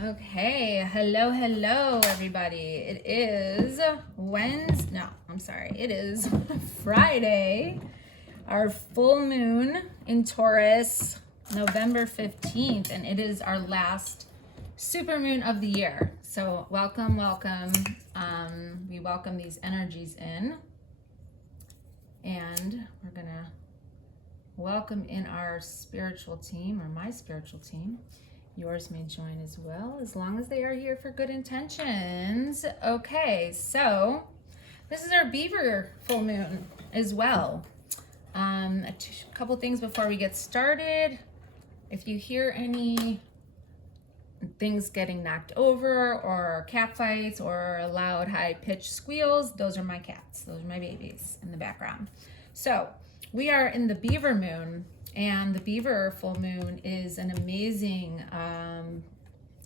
Okay, hello, everybody. It is Wednesday. No, I'm sorry. It is Friday, our full moon in Taurus, November 15th, and it is our last super moon of the year. So, welcome. We welcome these energies in, and we're gonna welcome in our spiritual team, or my spiritual team. Yours may join as well, as long as they are here for good intentions. Okay, so this is our Beaver Full Moon as well. A couple things before we get started. If you hear any things getting knocked over or cat fights or loud high-pitched squeals, those are my cats. Those are my babies in the background. So we are in the Beaver Moon. And the Beaver Full Moon is an amazing,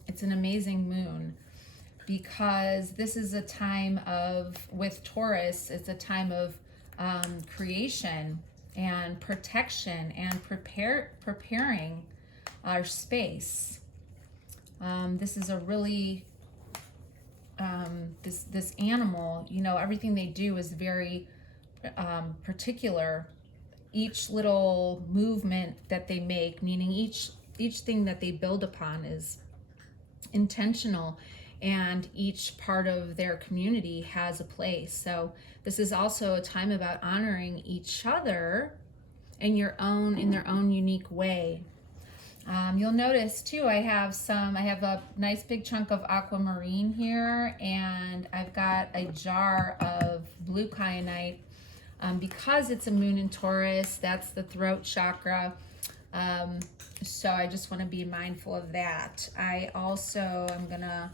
it's an amazing moon because this is a time of, with Taurus, it's a time of creation and protection and preparing our space. This is a really, this animal, you know, everything they do is very particular. Each little movement that they make, meaning each thing that they build upon is intentional, and each part of their community has a place. So this is also a time about honoring each other in their own unique way. You'll notice too, I have a nice big chunk of aquamarine here, and I've got a jar of blue kyanite. Because it's a moon in Taurus, that's the throat chakra. So I just want to be mindful of that. I also am going to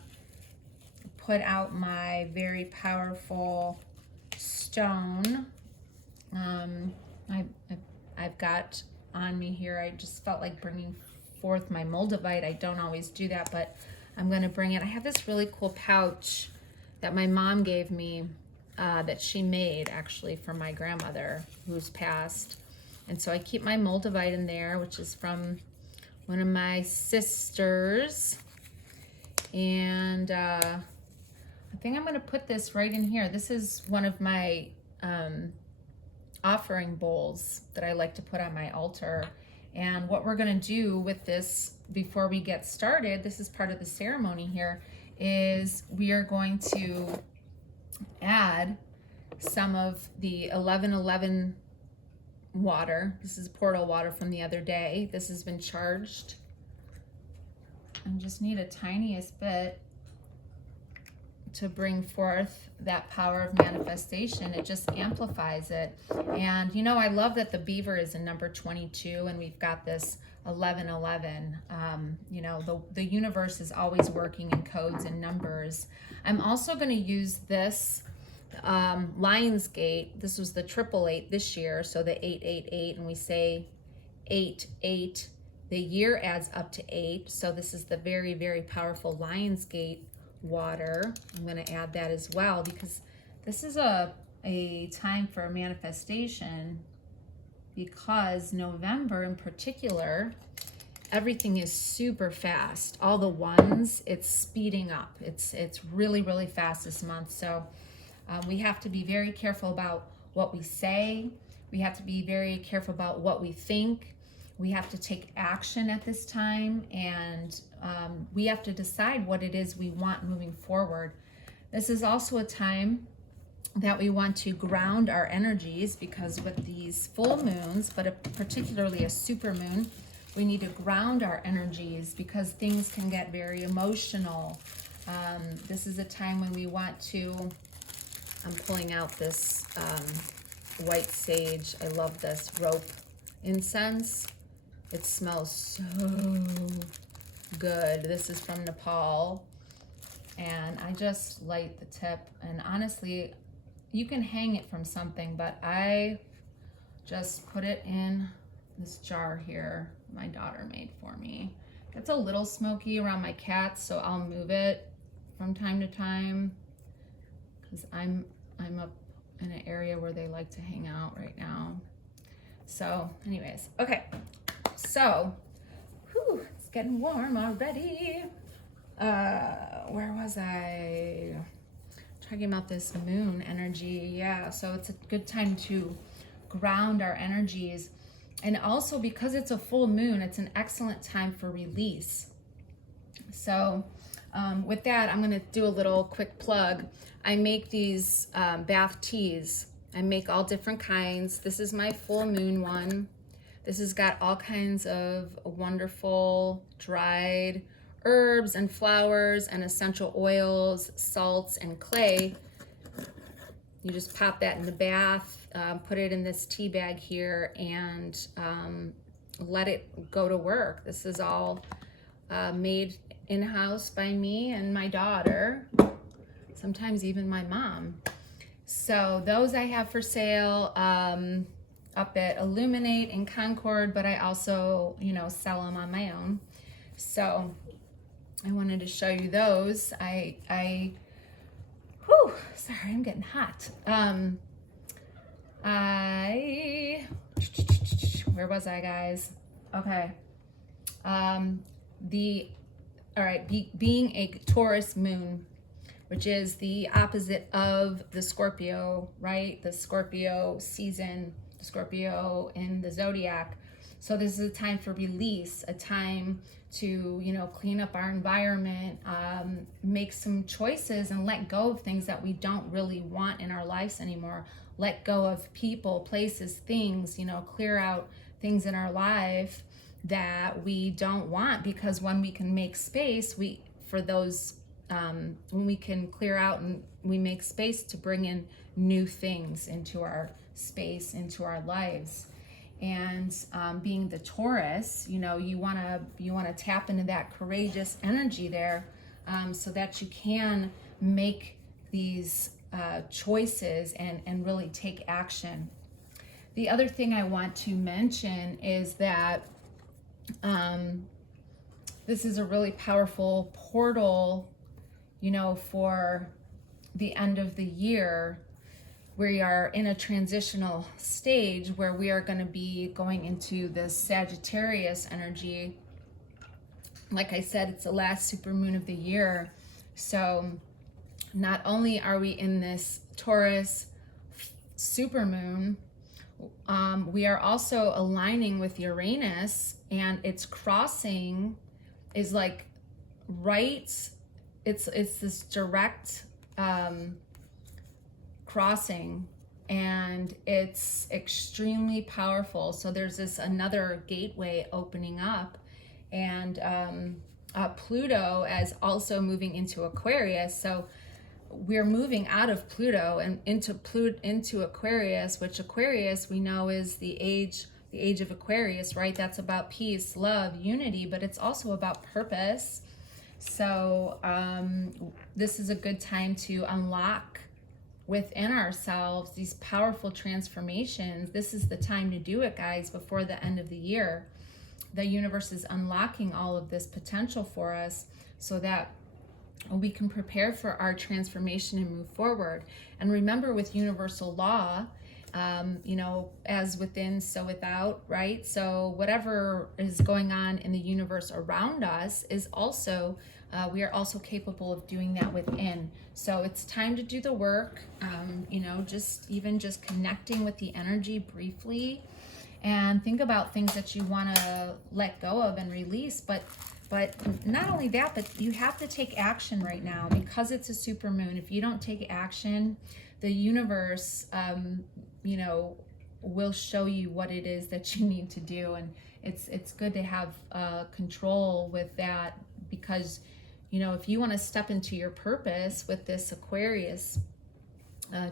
put out my very powerful stone. I've got on me here, I just felt like bringing forth my moldavite. I don't always do that, but I'm going to bring it. I have this really cool pouch that my mom gave me. That she made actually for my grandmother who's passed. And so I keep my moldavite in there, which is from one of my sisters. And I think I'm going to put this right in here. This is one of my offering bowls that I like to put on my altar. And what we're going to do with this before we get started, this is part of the ceremony here, is we are going to add some of the 1111 water. This is portal water from the other day. This has been charged. I just need a tiniest bit to bring forth that power of manifestation. It just amplifies it. And you know, I love that the beaver is in number 22 and we've got this 1111. You know, the universe is always working in codes and numbers. I'm also going to use this Lionsgate. This was the 888 this year, so the 888, and we say 88. The year adds up to 8, so this is the very, very powerful Lionsgate water. I'm going to add that as well because this is a time for manifestation, because November in particular, everything is super fast. All the ones, it's speeding up. It's really, really fast this month. So we have to be very careful about what we say. We have to be very careful about what we think. We have to take action at this time, and we have to decide what it is we want moving forward. This is also a time that we want to ground our energies, because with these full moons, but particularly a super moon, we need to ground our energies because things can get very emotional. This is a time when we want to, I'm pulling out this white sage. I love this rope incense. It smells so good. This is from Nepal. And I just light the tip. And honestly, you can hang it from something, but I just put it in this jar here my daughter made for me. It's a little smoky around my cats, so I'll move it from time to time because I'm up in an area where they like to hang out right now. So anyways, okay. So, it's getting warm already. Where was I? Talking about this moon energy. Yeah, so it's a good time to ground our energies. And also because it's a full moon, it's an excellent time for release. So with that, I'm going to do a little quick plug. I make these bath teas. I make all different kinds. This is my full moon one. This has got all kinds of wonderful dried herbs and flowers and essential oils, salts, and clay. You just pop that in the bath, put it in this tea bag here, and let it go to work. This is all made in-house by me and my daughter, sometimes even my mom. So those I have for sale up at Illuminate in Concord, but I also, sell them on my own. So I wanted to show you those. Sorry, I'm getting hot. Where was I, guys? Okay. Being a Taurus moon, which is the opposite of the Scorpio, right? The Scorpio season, Scorpio in the zodiac. So this is a time for release, a time to, clean up our environment, make some choices and let go of things that we don't really want in our lives anymore. Let go of people, places, things, clear out things in our life that we don't want, because when we can make space, when we can clear out and we make space to bring in new things into our space, into our lives. And being the Taurus, you want to tap into that courageous energy there, so that you can make these choices and really take action. The other thing I want to mention is that this is a really powerful portal, for the end of the year. We are in a transitional stage where we are going to be going into this Sagittarius energy. Like I said, it's the last supermoon of the year. So not only are we in this Taurus supermoon, we are also aligning with Uranus, and its crossing is like it's this direct crossing, and it's extremely powerful. So there's another gateway opening up, and Pluto is also moving into Aquarius. So we're moving out of Pluto and into Aquarius, which Aquarius we know is the age of Aquarius, right? That's about peace, love, unity, but it's also about purpose. So this is a good time to unlock within ourselves these powerful transformations. This is the time to do it, guys, before the end of the year. The universe is unlocking all of this potential for us so that we can prepare for our transformation and move forward. And remember, with universal law, as within, so without, right? So whatever is going on in the universe around us is also, we are also capable of doing that within. So it's time to do the work, just connecting with the energy briefly, and think about things that you want to let go of and release. But not only that, but you have to take action right now, because it's a supermoon. If you don't take action, the universe, will show you what it is that you need to do. And it's good to have control with that, because, if you want to step into your purpose with this Aquarius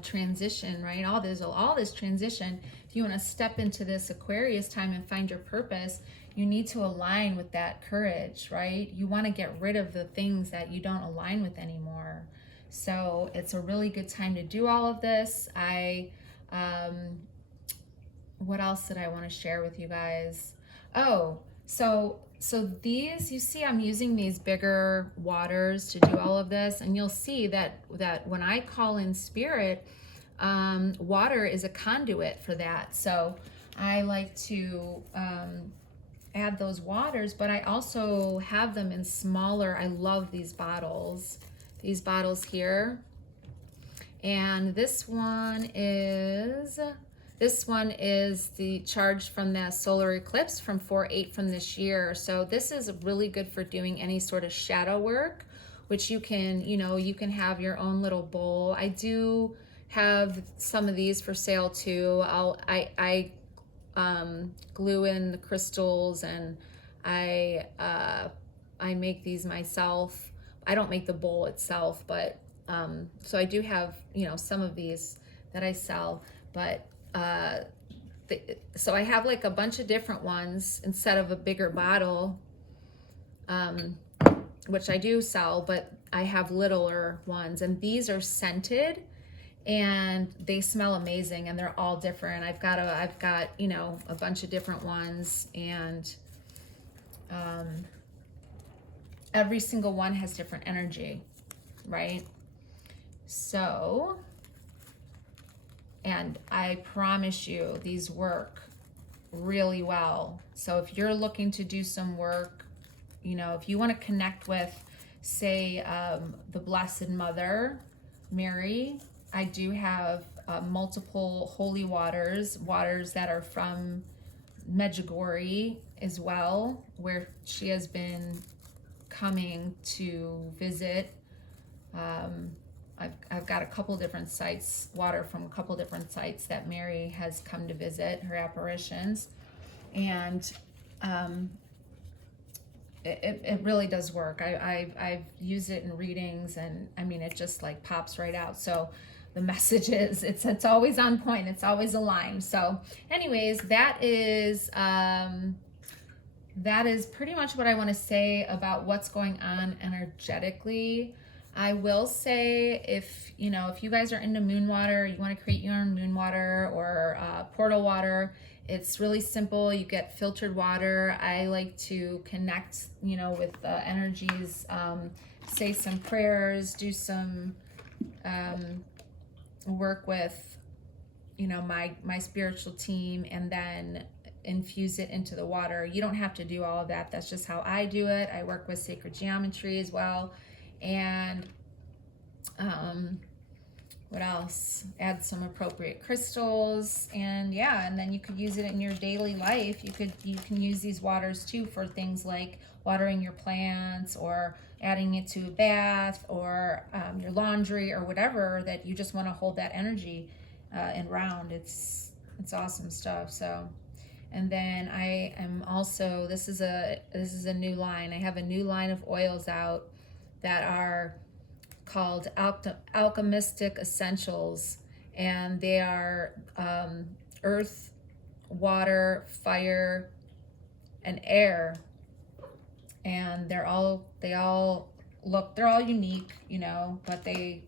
transition, right? All this transition, if you want to step into this Aquarius time and find your purpose, you need to align with that courage, right? You want to get rid of the things that you don't align with anymore. So it's a really good time to do all of this. What else did I want to share with you guys? Oh, so these, you see, I'm using these bigger waters to do all of this, and you'll see that when I call in spirit, water is a conduit for that. So I like to add those waters, but I also have them in smaller. I love these bottles here. And this one is the charge from the solar eclipse from 4/8 from this year. So this is really good for doing any sort of shadow work, which you can, you can have your own little bowl. I do have some of these for sale too. I glue in the crystals, and I make these myself. I don't make the bowl itself, but so I do have, some of these that I sell, but so I have like a bunch of different ones instead of a bigger bottle, which I do sell, but I have littler ones, and these are scented and they smell amazing, and they're all different. I've got a bunch of different ones, and every single one has different energy, right? So, and I promise you, these work really well. So if you're looking to do some work, if you want to connect with, say, the Blessed Mother, Mary, I do have multiple holy waters that are from Medjugorje as well, where she has been coming to visit. I've got a couple different sites, water from a couple different sites that Mary has come to visit, her apparitions, and it really does work. I've used it in readings, and I mean, it just like pops right out. So the message is, it's always on point, it's always aligned. So anyways, that is pretty much what I want to say about what's going on energetically. I will say, if you guys are into moon water, you want to create your own moon water or portal water, it's really simple. You get filtered water. I like to connect, with the energies, say some prayers, do some work with, my spiritual team, and then infuse it into the water. You don't have to do all of that. That's just how I do it. I work with sacred geometry as well. And what else? Add some appropriate crystals, and yeah, and then you could use it in your daily life. You can use these waters too for things like watering your plants, or adding it to a bath, or your laundry, or whatever that you just want to hold that energy and round. It's awesome stuff. So, and then I am also, this is a new line. I have a new line of oils out that are called alchemistic essentials, and they are earth, water, fire, and air, and they're all unique, but they've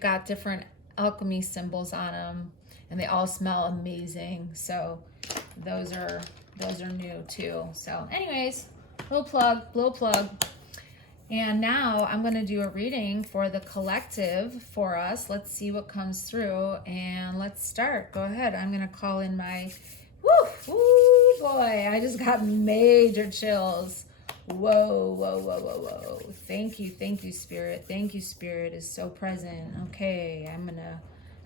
got different alchemy symbols on them, and they all smell amazing. So those are new too. So anyways, little plug. And now I'm going to do a reading for the collective for us. Let's see what comes through, and let's start. Go ahead. I'm going to call in my, woo boy, I just got major chills. Whoa. Thank you, Spirit. Thank you, Spirit is so present. Okay, I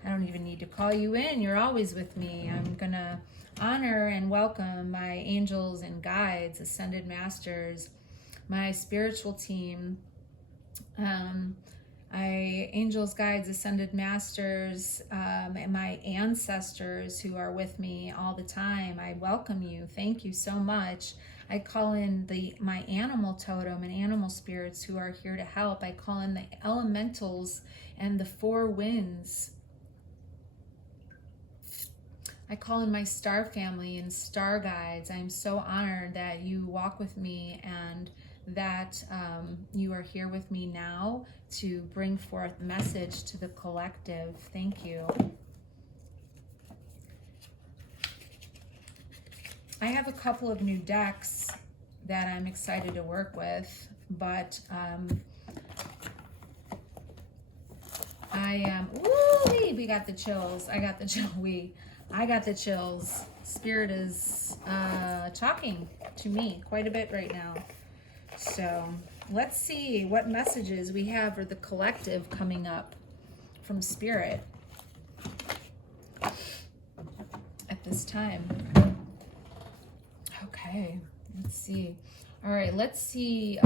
don't even need to call you in. You're always with me. I'm going to honor and welcome my angels and guides, ascended masters, my spiritual team, angels, guides, ascended masters, and my ancestors who are with me all the time. I welcome you. Thank you so much. I call in my animal totem and animal spirits who are here to help. I call in the elementals and the four winds. I call in my star family and star guides. I am so honored that you walk with me, and that you are here with me now to bring forth message to the collective. Thank you. I have a couple of new decks that I'm excited to work with, but we got the chills. I got the chill. I got the chills. Spirit is talking to me quite a bit right now. So let's see what messages we have for the collective coming up from Spirit at this time. Okay, let's see. All right, let's see.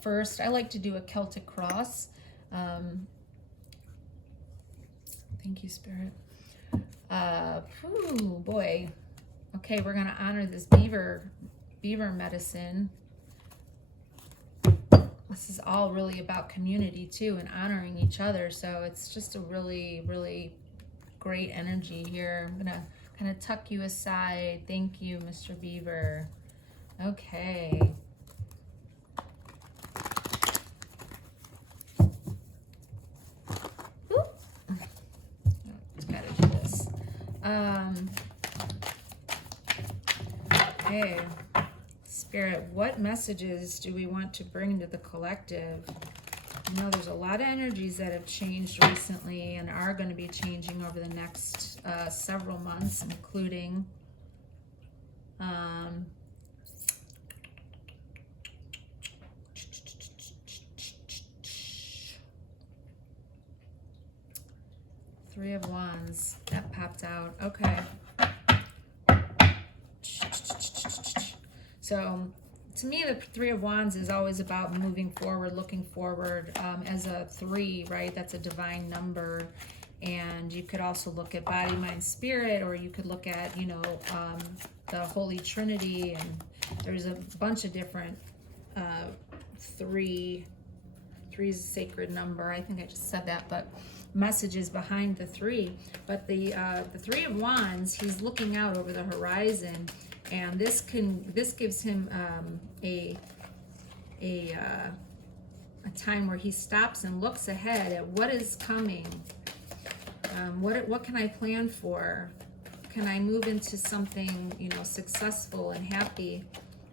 First, I like to do a Celtic cross. Thank you, Spirit. Boy. Okay, we're gonna honor this beaver medicine. This is all really about community too, and honoring each other. So it's just a really, really great energy here. I'm gonna kind of tuck you aside. Thank you, Mr. Beaver. Okay. Okay, Spirit, what messages do we want to bring to the collective? You know, there's a lot of energies that have changed recently and are going to be changing over the next several months, including Three of Wands. That popped out. Okay. So to me, the Three of Wands is always about moving forward, looking forward. As a 3, right? That's a divine number. And you could also look at body, mind, spirit, or you could look at, you know, the Holy Trinity. And there's a bunch of different three is a sacred number. I think I just said that, but messages behind the 3. But the Three of Wands, he's looking out over the horizon. And this gives him a time where he stops and looks ahead at what is coming. What can I plan for? Can I move into something, you know, successful and happy?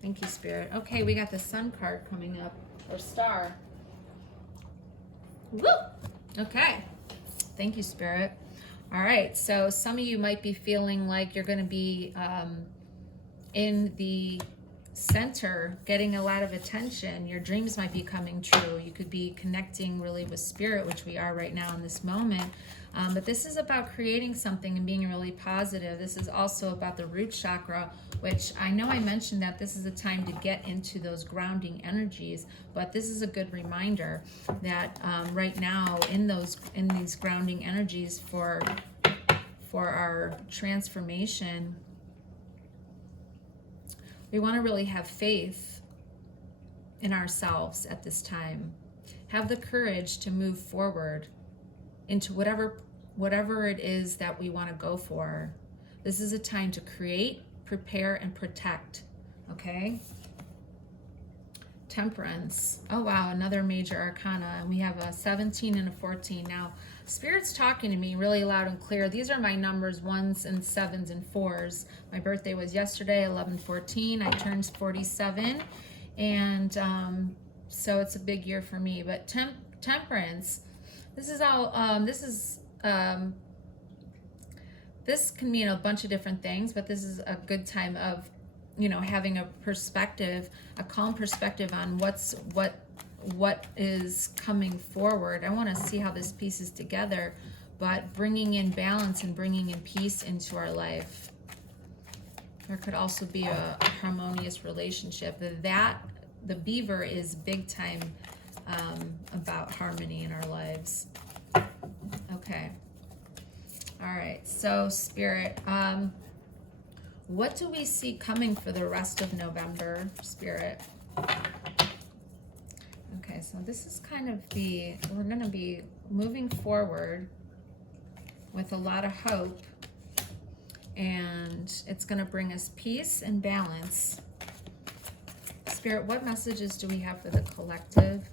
Thank you, Spirit. Okay, we got the Sun card coming up, or Star. Woo! Okay. Thank you, Spirit. All right, so some of you might be feeling like you're going to be in the center, getting a lot of attention. Your dreams might be coming true. You could be connecting really with Spirit, which we are right now in this moment. But this is about creating something and being really positive. This is also about the root chakra, which I know I mentioned that this is a time to get into those grounding energies, but this is a good reminder that right now in these grounding energies for our transformation, we want to really have faith in ourselves at this time. Have the courage to move forward into whatever it is that we want to go for. This is a time to create, prepare, and protect. Okay? Temperance. Oh wow, another major arcana. And we have a 17 and a 14. Now, Spirit's talking to me really loud and clear. These are my numbers, 1s and 7s and 4s. My birthday was yesterday, 11/14. I turned 47. And so it's a big year for me. But temperance, this is all, this can mean a bunch of different things, but this is a good time of, you know, having a perspective, a calm perspective on what is coming forward. I want to see how this pieces together, but bringing in balance and bringing in peace into our life. There could also be a harmonious relationship. The beaver is big time about harmony in our lives. Okay. All right. So Spirit, what do we see coming for the rest of November, Spirit? Okay, so this is kind of we're going to be moving forward with a lot of hope, and it's going to bring us peace and balance. Spirit, what messages do we have for the collective?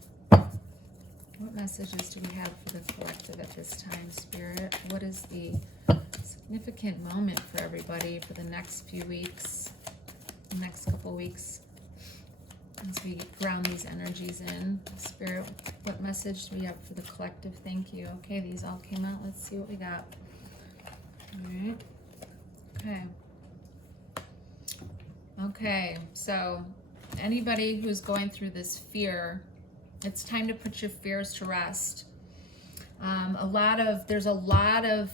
What messages do we have for the collective at this time, Spirit? What is the significant moment for everybody for the next few weeks, the next couple weeks, as we ground these energies in? Spirit, what message do we have for the collective? Thank you. Okay, these all came out. Let's see what we got. All right. Okay. Okay, so anybody who's going through this fear, it's time to put your fears to rest. There's a lot of,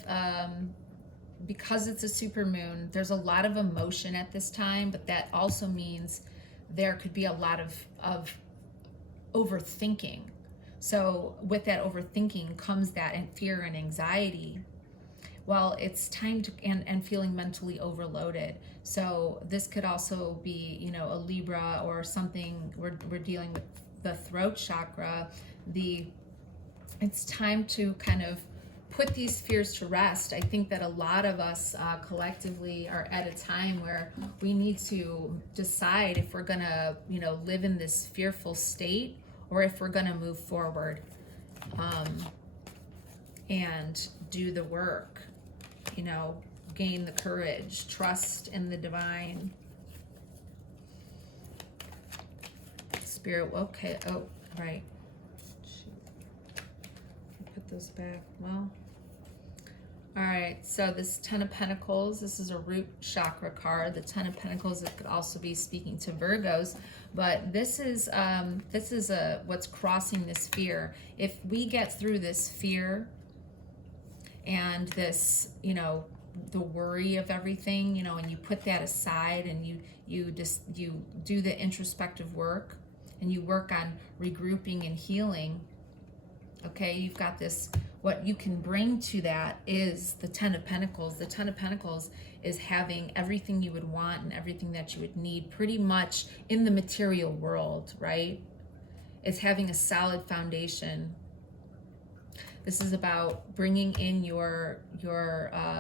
because it's a super moon, there's a lot of emotion at this time, but that also means there could be a lot of overthinking. So with that overthinking comes that fear and anxiety. Well, it's time to, and feeling mentally overloaded. So this could also be, you know, a Libra or something. We're dealing with the throat chakra. It's time to kind of put these fears to rest. I think that a lot of us collectively are at a time where we need to decide if we're gonna, you know, live in this fearful state or if we're gonna move forward and do the work, you know, gain the courage, trust in the divine. Spirit, okay, oh, right. Put those back, well. All right, so this Ten of Pentacles, this is a root chakra card. The Ten of Pentacles, it could also be speaking to Virgos, but this is what's crossing this fear. If we get through this fear and this, you know, the worry of everything, you know, and you put that aside and you do the introspective work and you work on regrouping and healing, okay, you've got this. What you can bring to that is the Ten of Pentacles. The Ten of Pentacles is having everything you would want and everything that you would need pretty much in the material world, right? It's having a solid foundation. This is about bringing in your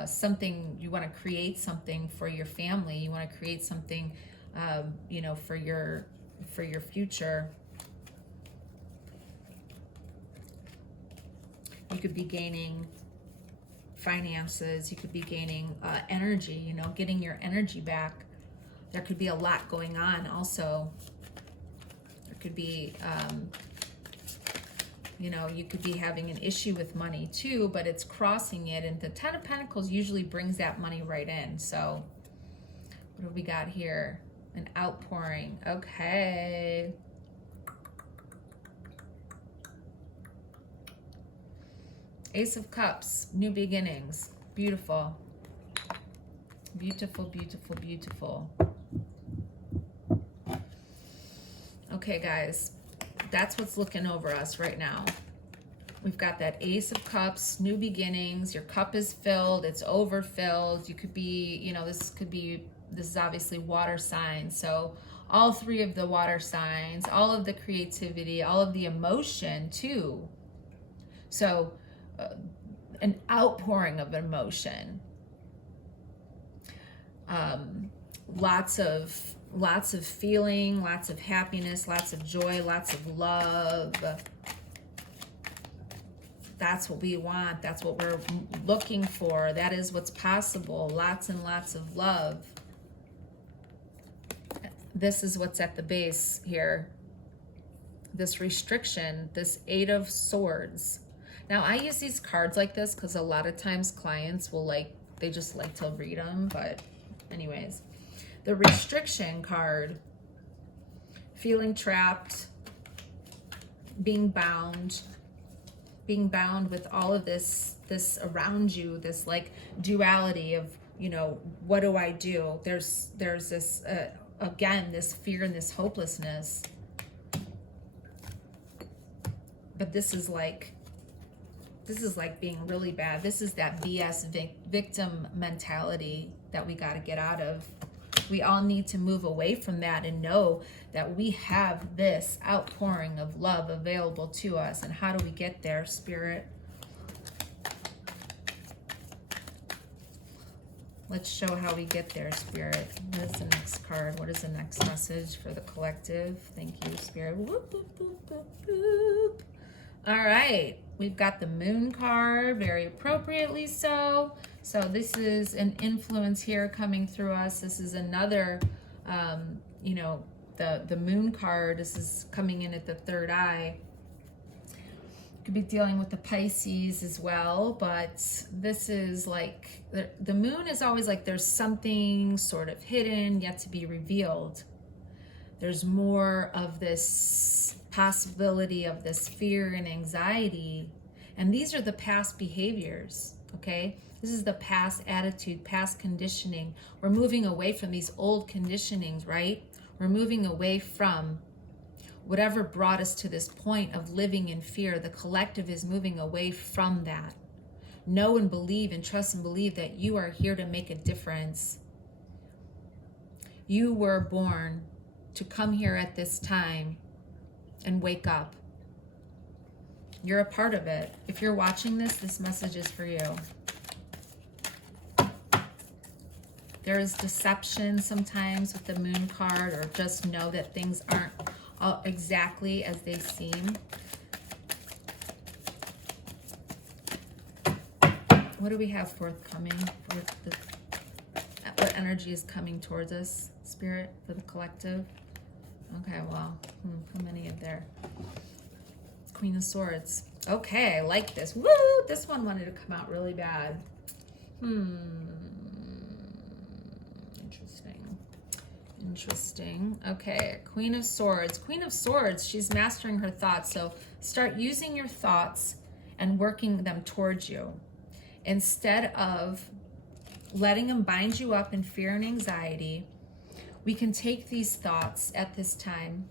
something. You want to create something for your family. You want to create something, you know, for your future. You could be gaining finances. You could be gaining energy, you know, getting your energy back. There could be a lot going on also. There could be, you know, you could be having an issue with money too, but it's crossing it. And the Ten of Pentacles usually brings that money right in. So what do we got here? An outpouring. Okay. Ace of Cups, new beginnings. Beautiful. Beautiful, beautiful, beautiful. Okay, guys, that's what's looking over us right now. We've got that Ace of Cups, new beginnings. Your cup is filled, it's overfilled. You could be, you know, this is obviously water signs. So all three of the water signs, all of the creativity, all of the emotion too. So an outpouring of emotion, lots of feeling, lots of happiness, lots of joy, lots of love. That's what we want. That's what we're looking for. That is what's possible. Lots and lots of love. This is what's at the base here. This restriction, this Eight of Swords. Now, I use these cards like this because a lot of times clients will they just like to read them. But anyways, the restriction card, feeling trapped, being bound with all of this around you, this like duality of, you know, what do I do? There's this, again, this fear and this hopelessness. But this is like being really bad. This is that BS victim mentality that we got to get out of. We all need to move away from that and know that we have this outpouring of love available to us. And how do we get there, Spirit? Let's show how we get there, Spirit. What is the next card? What is the next message for the collective? Thank you, Spirit. Whoop, whoop, whoop, whoop, whoop. All right, we've got the Moon card, very appropriately so. So this is an influence here coming through us. This is another, you know, the Moon card. This is coming in at the third eye. Could be dealing with the Pisces as well, but this is like, the moon is always like there's something sort of hidden, yet to be revealed. There's more of this possibility of this fear and anxiety. And these are the past behaviors, okay? This is the past attitude, past conditioning. We're moving away from these old conditionings, right? We're moving away from whatever brought us to this point of living in fear. The collective is moving away from that. Know and believe and trust and believe that you are here to make a difference. You were born to come here at this time and wake up. You're a part of it. If you're watching this, this message is for you. There is deception sometimes with the moon card, or just know that things aren't all exactly as they seem. What do we have forthcoming? What energy is coming towards us, Spirit, for the collective? Okay, well, how many of there? It's Queen of Swords. Okay, I like this. Woo! This one wanted to come out really bad. Interesting. Okay, Queen of Swords. Queen of Swords, she's mastering her thoughts. So start using your thoughts and working them towards you. Instead of letting them bind you up in fear and anxiety, we can take these thoughts at this time.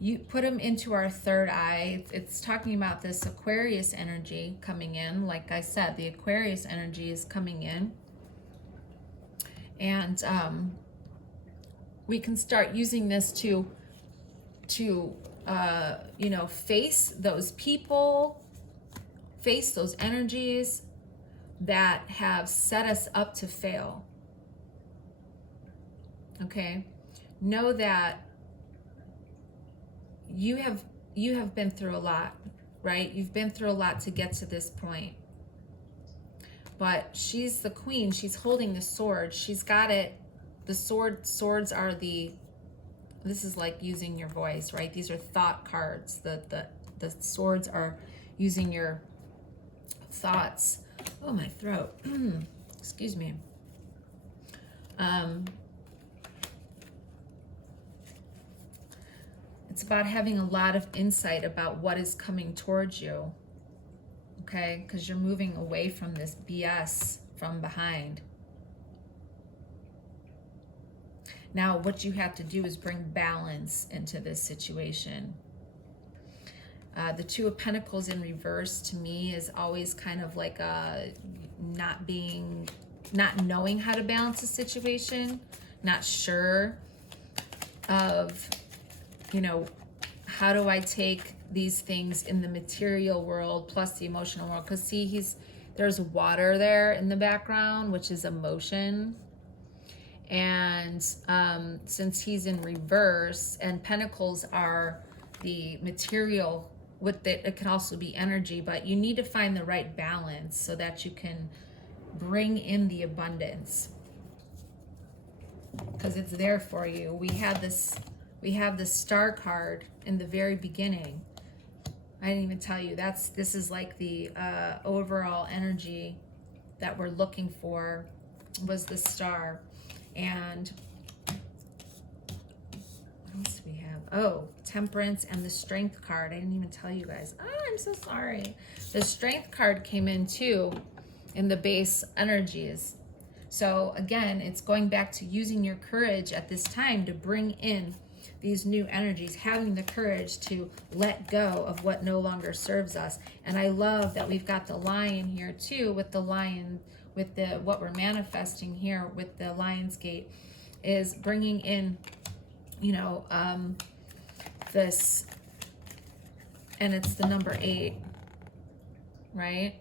You put them into our third eye. It's talking about this Aquarius energy coming in. Like I said, the Aquarius energy is coming in. And we can start using this to you know, face those people, face those energies that have set us up to fail. Okay, know that you have been through a lot, right? You've been through a lot to get to this point. But she's the queen. She's holding the sword. She's got it. The swords are this is like using your voice, right? These are thought cards. The swords are using your thoughts. Oh, my throat. Excuse me. It's about having a lot of insight about what is coming towards you. Okay, because you're moving away from this BS from behind. Now, what you have to do is bring balance into this situation. The Two of Pentacles in reverse to me is always kind of like not knowing how to balance a situation, not sure of, you know, how do I take these things in the material world plus the emotional world? Because see, there's water there in the background, which is emotion. And since he's in reverse, and pentacles are the material, it can also be energy, but you need to find the right balance so that you can bring in the abundance, because it's there for you. We have the Star card in the very beginning. I didn't even tell you, this is like the overall energy that we're looking for, was the Star. And what else do we have? Oh, Temperance and the Strength card. I didn't even tell you guys. Oh, I'm so sorry. The Strength card came in too in the base energies. So again, it's going back to using your courage at this time to bring in these new energies, having the courage to let go of what no longer serves us. And I love that we've got the Lion here too, with the Lion, with what we're manifesting here with the Lion's Gate, is bringing in, you know, this, and it's the number 8, right?